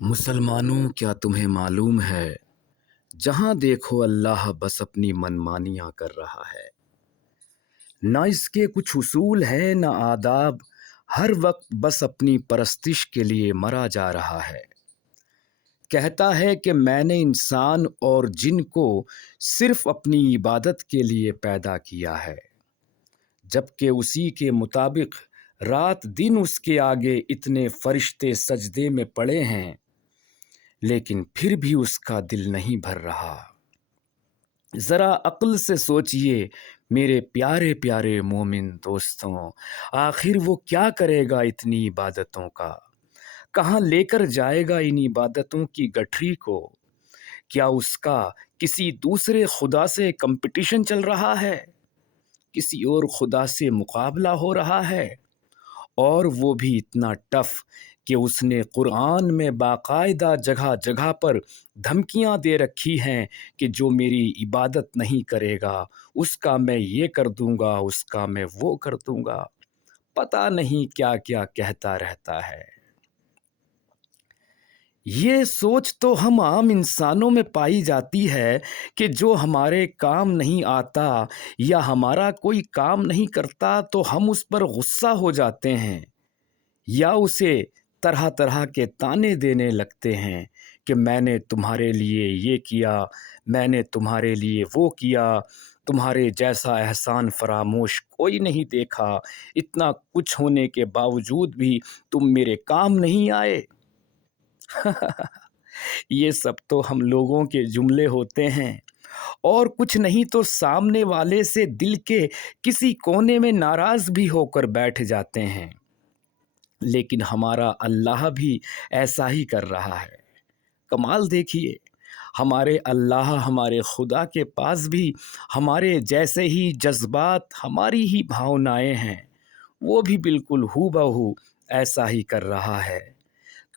مسلمانوں کیا تمہیں معلوم ہے، جہاں دیکھو اللہ بس اپنی منمانیاں کر رہا ہے۔ نہ اس کے کچھ اصول ہے نہ آداب، ہر وقت بس اپنی پرستش کے لیے مرا جا رہا ہے۔ کہتا ہے کہ میں نے انسان اور جن کو صرف اپنی عبادت کے لیے پیدا کیا ہے، جبکہ اسی کے مطابق رات دن اس کے آگے اتنے فرشتے سجدے میں پڑے ہیں، لیکن پھر بھی اس کا دل نہیں بھر رہا۔ ذرا عقل سے سوچئے میرے پیارے پیارے مومن دوستوں، آخر وہ کیا کرے گا اتنی عبادتوں کا؟ کہاں لے کر جائے گا ان عبادتوں کی گٹھری کو؟ کیا اس کا کسی دوسرے خدا سے کمپٹیشن چل رہا ہے؟ کسی اور خدا سے مقابلہ ہو رہا ہے؟ اور وہ بھی اتنا ٹف کہ اس نے قرآن میں باقاعدہ جگہ جگہ پر دھمکیاں دے رکھی ہیں کہ جو میری عبادت نہیں کرے گا اس کا میں یہ کر دوں گا، اس کا میں وہ کر دوں گا۔ پتہ نہیں کیا کیا کہتا رہتا ہے۔ یہ سوچ تو ہم عام انسانوں میں پائی جاتی ہے کہ جو ہمارے کام نہیں آتا یا ہمارا کوئی کام نہیں کرتا تو ہم اس پر غصہ ہو جاتے ہیں، یا اسے طرح طرح کے طعنے دینے لگتے ہیں کہ میں نے تمہارے لیے یہ کیا، میں نے تمہارے لیے وہ کیا، تمہارے جیسا احسان فراموش کوئی نہیں دیکھا، اتنا کچھ ہونے کے باوجود بھی تم میرے کام نہیں آئے۔ یہ سب تو ہم لوگوں کے جملے ہوتے ہیں، اور کچھ نہیں تو سامنے والے سے دل کے کسی کونے میں ناراض بھی ہو کر بیٹھ جاتے ہیں۔ لیکن ہمارا اللہ بھی ایسا ہی کر رہا ہے۔ کمال دیکھیے، ہمارے اللہ، ہمارے خدا کے پاس بھی ہمارے جیسے ہی جذبات، ہماری ہی بھاونائیں ہیں، وہ بھی بالکل ہو بہو ایسا ہی کر رہا ہے۔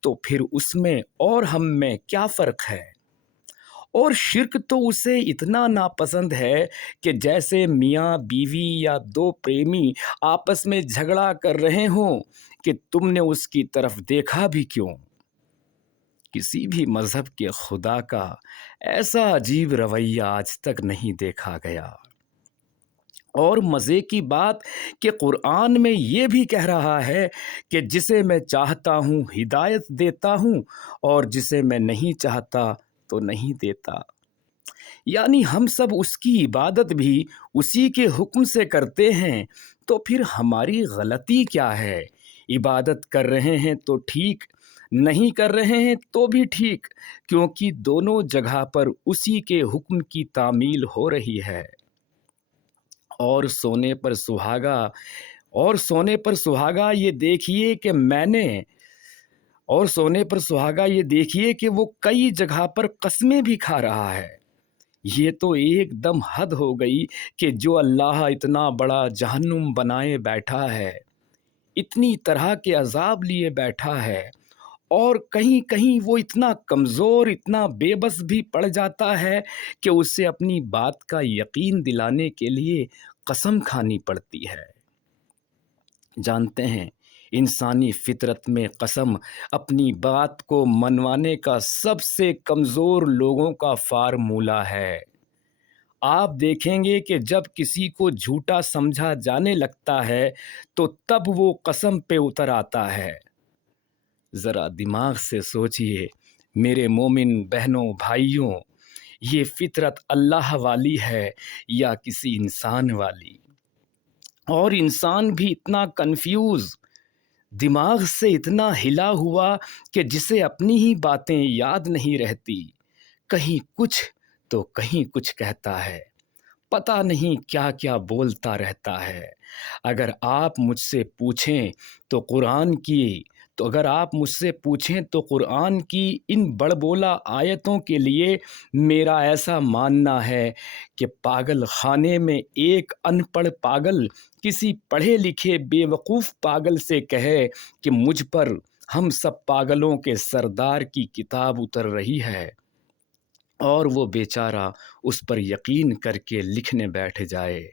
تو پھر اس میں اور ہم میں کیا فرق ہے؟ اور شرک تو اسے اتنا ناپسند ہے کہ جیسے میاں بیوی یا دو پریمی آپس میں جھگڑا کر رہے ہوں کہ تم نے اس کی طرف دیکھا بھی کیوں؟ کسی بھی مذہب کے خدا کا ایسا عجیب رویہ آج تک نہیں دیکھا گیا۔ اور مزے کی بات کہ قرآن میں یہ بھی کہہ رہا ہے کہ جسے میں چاہتا ہوں ہدایت دیتا ہوں اور جسے میں نہیں چاہتا تو نہیں دیتا۔ یعنی ہم سب اس کی عبادت بھی اسی کے حکم سے کرتے ہیں، تو پھر ہماری غلطی کیا ہے؟ عبادت کر رہے ہیں تو ٹھیک، نہیں کر رہے ہیں تو بھی ٹھیک، کیونکہ دونوں جگہ پر اسی کے حکم کی تعمیل ہو رہی ہے۔ اور سونے پر سہاگا یہ دیکھیے کہ وہ کئی جگہ پر قسمیں بھی کھا رہا ہے۔ یہ تو ایک دم حد ہو گئی کہ جو اللہ اتنا بڑا جہنم بنائے بیٹھا ہے، اتنی طرح کے عذاب لیے بیٹھا ہے، اور کہیں کہیں وہ اتنا کمزور، اتنا بے بس بھی پڑ جاتا ہے کہ اسے اپنی بات کا یقین دلانے کے لیے قسم کھانی پڑتی ہے۔ جانتے ہیں، انسانی فطرت میں قسم اپنی بات کو منوانے کا سب سے کمزور لوگوں کا فارمولہ ہے۔ آپ دیکھیں گے کہ جب کسی کو جھوٹا سمجھا جانے لگتا ہے تو تب وہ قسم پہ اتر آتا ہے۔ ذرا دماغ سے سوچئے میرے مومن بہنوں بھائیوں، یہ فطرت اللہ والی ہے یا کسی انسان والی؟ اور انسان بھی اتنا کنفیوز، دماغ سے اتنا ہلا ہوا کہ جسے اپنی ہی باتیں یاد نہیں رہتی، کہیں کچھ تو کہیں کچھ کہتا ہے، پتہ نہیں کیا کیا بولتا رہتا ہے۔ اگر آپ مجھ سے پوچھیں تو قرآن کی ان بڑبولا آیتوں کے لیے میرا ایسا ماننا ہے کہ پاگل خانے میں ایک ان پڑھ پاگل کسی پڑھے لکھے بے وقوف پاگل سے کہے کہ مجھ پر ہم سب پاگلوں کے سردار کی کتاب اتر رہی ہے، اور وہ بیچارہ اس پر یقین کر کے لکھنے بیٹھ جائے۔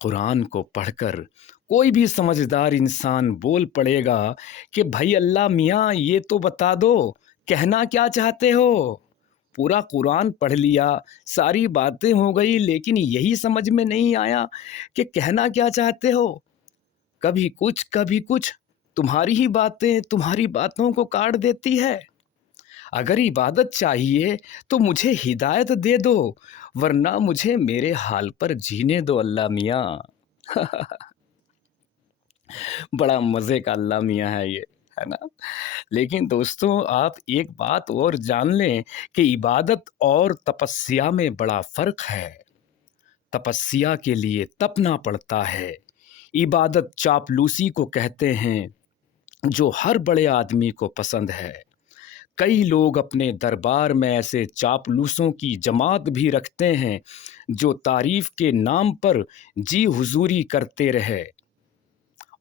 قرآن کو پڑھ کر کوئی بھی سمجھدار انسان بول پڑے گا کہ بھائی اللہ میاں یہ تو بتا دو، کہنا کیا چاہتے ہو؟ پورا قرآن پڑھ لیا، ساری باتیں ہو گئی، لیکن یہی سمجھ میں نہیں آیا کہ کہنا کیا چاہتے ہو۔ کبھی کچھ تمہاری ہی باتیں تمہاری باتوں کو کاٹ دیتی ہے۔ اگر عبادت چاہیے تو مجھے ہدایت دے دو، ورنہ مجھے میرے حال پر جینے دو اللہ میاں۔ بڑا مزے کا اللہ میاں ہے یہ، ہے نا؟ لیکن دوستوں، آپ ایک بات اور جان لیں کہ عبادت اور تپسیا میں بڑا فرق ہے۔ تپسیا کے لیے تپنا پڑتا ہے، عبادت چاپلوسی کو کہتے ہیں، جو ہر بڑے آدمی کو پسند ہے۔ کئی لوگ اپنے دربار میں ایسے چاپلوسوں کی جماعت بھی رکھتے ہیں جو تعریف کے نام پر جی حضوری کرتے رہے،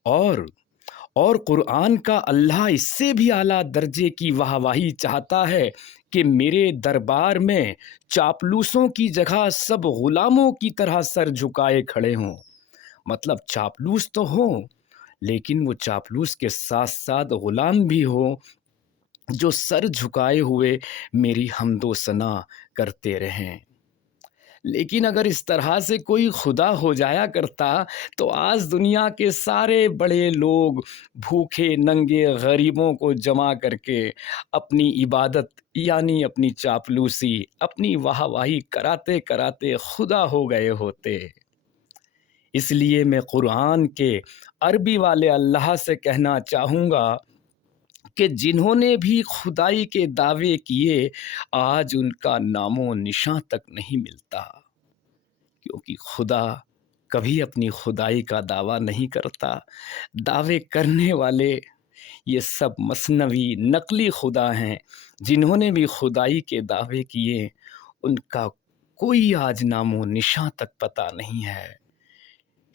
اور قرآن کا اللہ اس سے بھی اعلیٰ درجے کی واہواہی چاہتا ہے کہ میرے دربار میں چاپلوسوں کی جگہ سب غلاموں کی طرح سر جھکائے کھڑے ہوں۔ مطلب چاپلوس تو ہوں، لیکن وہ چاپلوس کے ساتھ ساتھ غلام بھی ہوں جو سر جھکائے ہوئے میری حمد و ثنا کرتے رہیں۔ لیکن اگر اس طرح سے کوئی خدا ہو جایا کرتا تو آج دنیا کے سارے بڑے لوگ بھوکے ننگے غریبوں کو جمع کر کے اپنی عبادت یعنی اپنی چاپلوسی، اپنی واہ واہی کراتے کراتے خدا ہو گئے ہوتے۔ اس لیے میں قرآن کے عربی والے اللہ سے کہنا چاہوں گا کہ جنہوں نے بھی خدائی کے دعوے کیے، آج ان کا نام و نشان تک نہیں ملتا، کیونکہ خدا کبھی اپنی خدائی کا دعویٰ نہیں کرتا۔ دعوے کرنے والے یہ سب مصنوعی نقلی خدا ہیں۔ جنہوں نے بھی خدائی کے دعوے کیے، ان کا کوئی آج نام و نشان تک پتہ نہیں ہے۔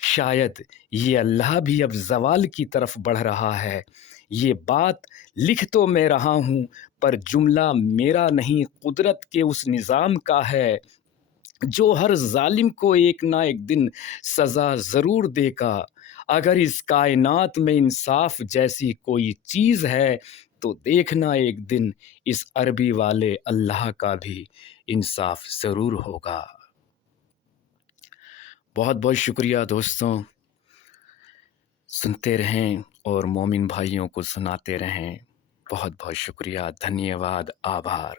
شاید یہ اللہ بھی اب زوال کی طرف بڑھ رہا ہے۔ یہ بات لکھ تو میں رہا ہوں، پر جملہ میرا نہیں، قدرت کے اس نظام کا ہے جو ہر ظالم کو ایک نہ ایک دن سزا ضرور دے گا۔ اگر اس کائنات میں انصاف جیسی کوئی چیز ہے تو دیکھنا ایک دن اس عربی والے اللہ کا بھی انصاف ضرور ہوگا۔ بہت بہت شکریہ دوستوں، سنتے رہیں اور مومن بھائیوں کو سناتے رہیں۔ بہت بہت شکریہ، دھنیہ واد، آبھار۔